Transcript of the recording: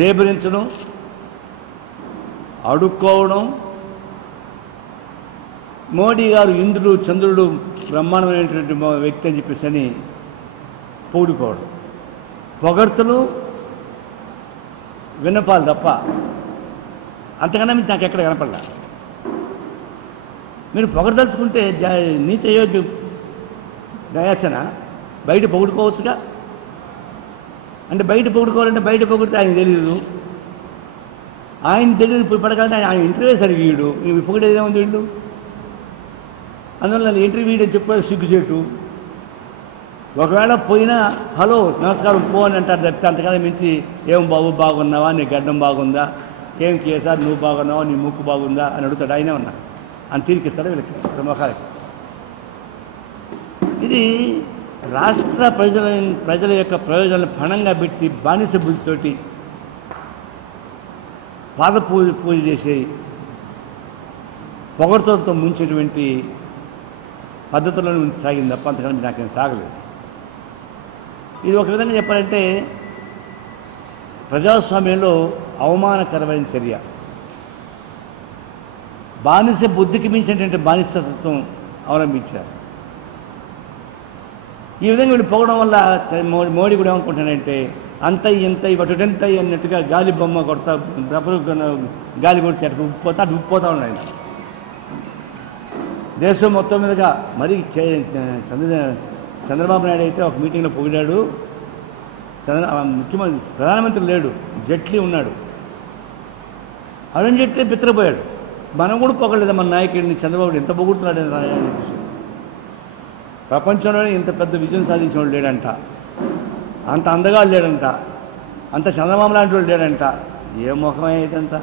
దేబరించడం అడుక్కోవడం మోడీ గారు ఇంద్రుడు చంద్రుడు బ్రహ్మాండమైనటువంటి వ్యక్తి అని చెప్పేసి అని పూడుకోవడం. పొగడ్తలు విన్నపాలు తప్ప అంతకన్నా మించి నాకు ఎక్కడ కనపడలా. మీరు పొగడదలుచుకుంటే జా నీతి అయోగ్య గయాసన బయట పొగుడుకోవచ్చుగా? అంటే బయట పొగుడుకోవాలంటే బయట పొగిడితే ఆయన తెలియదు ఆయన తెలియదు ఇప్పుడు పడకాలంటే ఆయన ఆయన ఇంటర్వ్యూ సరిగీయుడు నువ్వు పొగిడేది ఏముంది వీళ్ళు? అందువల్ల నేను ఇంటర్వ్యూ చెప్పాడు చెప్పేది సిగ్గుచేటు. ఒకవేళ పోయినా హలో నమస్కారం పో అని అంటారు తప్పితే అంతకన్నా మించి ఏం బాబు బాగున్నావా? నీ గడ్డం బాగుందా? ఏం కేసార్ నువ్వు బాగున్నావా? నీ ముక్కు బాగుందా? అని అడుగుతాడు ఆయనే ఉన్నా. అని తీరికిస్తాడు వీళ్ళకి. ప్రముఖాలకి. ఇది రాష్ట్ర ప్రజల ప్రజల యొక్క ప్రయోజనాలను పణంగా పెట్టి బానిస బుద్ధితోటి పాద పూజ పూజ చేసే పొగడతలతో ముంచేటువంటి పద్ధతులను సాగింది తప్ప అంతకంటే నాకేం సాగలేదు. ఇది ఒక విధంగా చెప్పాలంటే ప్రజాస్వామ్యంలో అవమానకరమైన చర్య. బానిస బుద్ధికి మించినటువంటి బానిసత్వం అవలంబించారు. ఈ విధంగా వీళ్ళు పోవడం వల్ల మోడీ మోడీ కూడా ఏమనుకుంటాడంటే అంత ఇంత ఇవటంత అన్నట్టుగా గాలి బొమ్మ కొడతా రబ్బరు గాలి కొడితే అటు ఉప్పిపోతా అటు ఉప్పిపోతా ఉన్నాడు దేశం మొత్తం మీదుగా మరి కే చంద్ర చంద్రబాబు నాయుడు అయితే ఒక మీటింగ్లో పొగిడాడు. చంద్ర ముఖ్యమంత్రి ప్రధానమంత్రి లేడు జైట్లీ ఉన్నాడు. అరుణ్ జైట్లీ పిత్రపోయాడు. మనం కూడా పొగలేదు మన నాయకుడిని? చంద్రబాబు ఎంత పొగుడుతున్నాడు అని రా- అని చెప్పేసి. ప్రపంచంలోనే ఇంత పెద్ద విజయం సాధించిన వాడు లేడంట. అంత అందగాడు లేడంట. అంత చందమామ లాంటి వాడు లేడంట. ఏ ముఖమే ఇదంతా